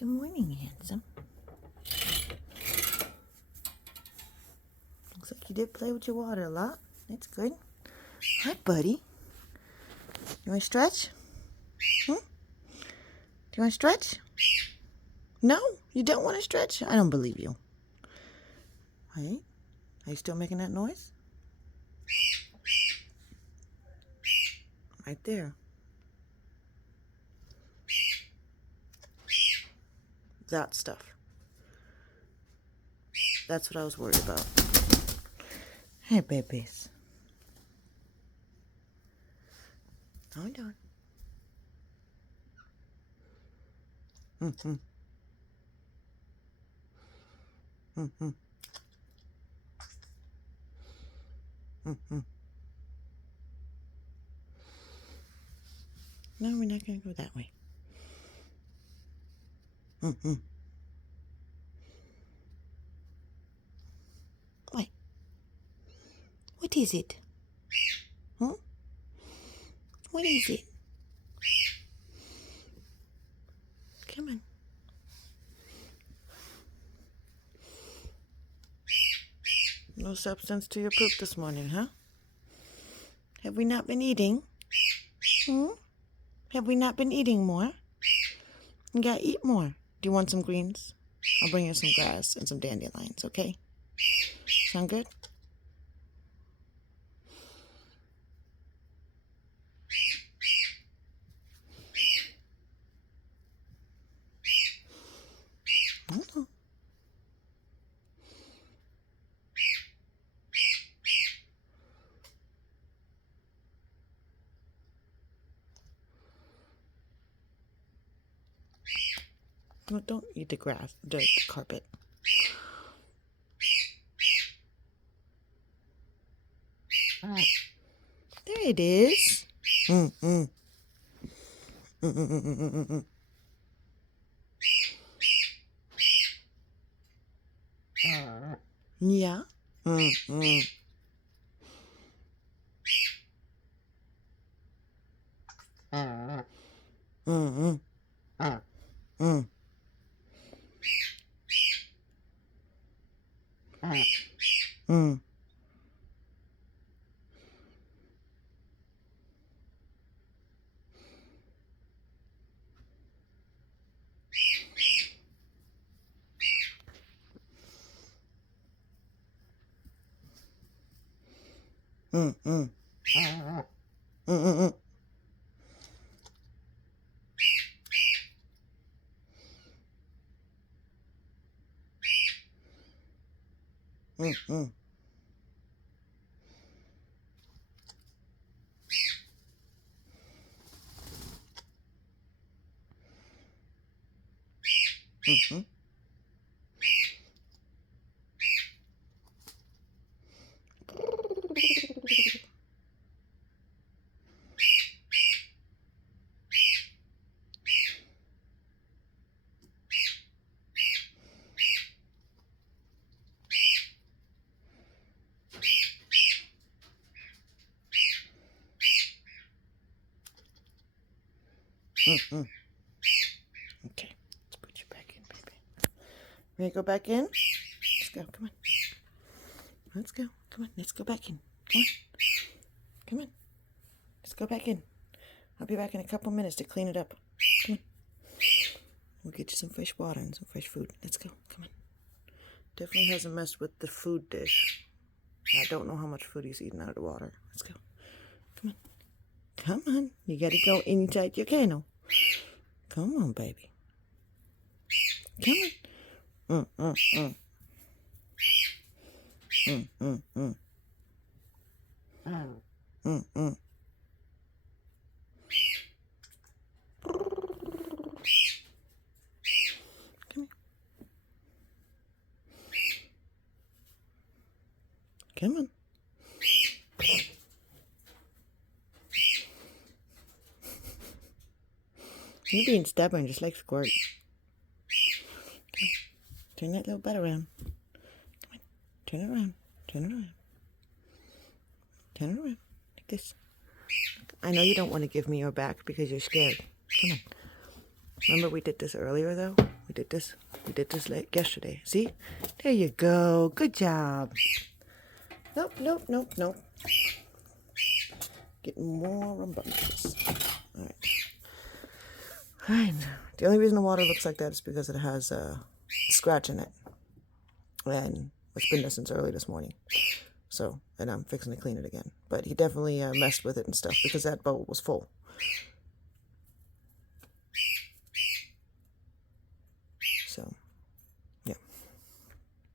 Good morning, handsome. Looks like you did play with your water a lot. That's good. Hi, buddy. You want to stretch? Do you want to stretch? No? You don't want to stretch? I don't believe you. Hey? Are you still making that noise? Right there. That stuff. That's what I was worried about. Hey, babies. Hold on. Mm-hmm. Mm-hmm. Mm-hmm. No, we're not going to go that way. Mm-hmm. What? What is it? Huh? What is it? Come on. No substance to your poop this morning, huh? Have we not been eating? Have we not been eating more? You gotta eat more. Do you want some greens? I'll bring you some grass and some dandelions, okay? Sound good? Mm-hmm. No, don't eat the grass, the carpet. There it is. Mm-mm. Mm-mm-mm-mm-mm-mm. Yeah. Mm-mm. Mm-mm. Mm. Mm. Mm-mm. Mm-mm. Mm-mm. Mm-hmm. Mm-mm. Okay, let's put you back in, baby. Ready to go back in? Let's go, come on. Let's go, come on, let's go back in. Come on. Come on. Let's go back in. I'll be back in a couple minutes to clean it up. Come on. We'll get you some fresh water and some fresh food. Let's go. Come on. Definitely hasn't messed with the food dish. I don't know how much food he's eating out of the water. Let's go. Come on. Come on. You gotta go inside your kennel. Come on, baby. Come on. Mm. Mm. Come here. Come on. You're being stubborn, just like Squirt. Turn that little butt around. Come on. Turn it around. Turn it around. Turn it around. Like this. I know you don't want to give me your back because you're scared. Come on. Remember we did this earlier, though? We did this late yesterday. See? There you go. Good job. Nope, nope, nope, nope. Getting more rambunctious. Alright. Alright. The only reason the water looks like that is because it has a scratch in it. And it's been there since early this morning. So, and I'm fixing to clean it again. But he definitely messed with it and stuff because that bowl was full.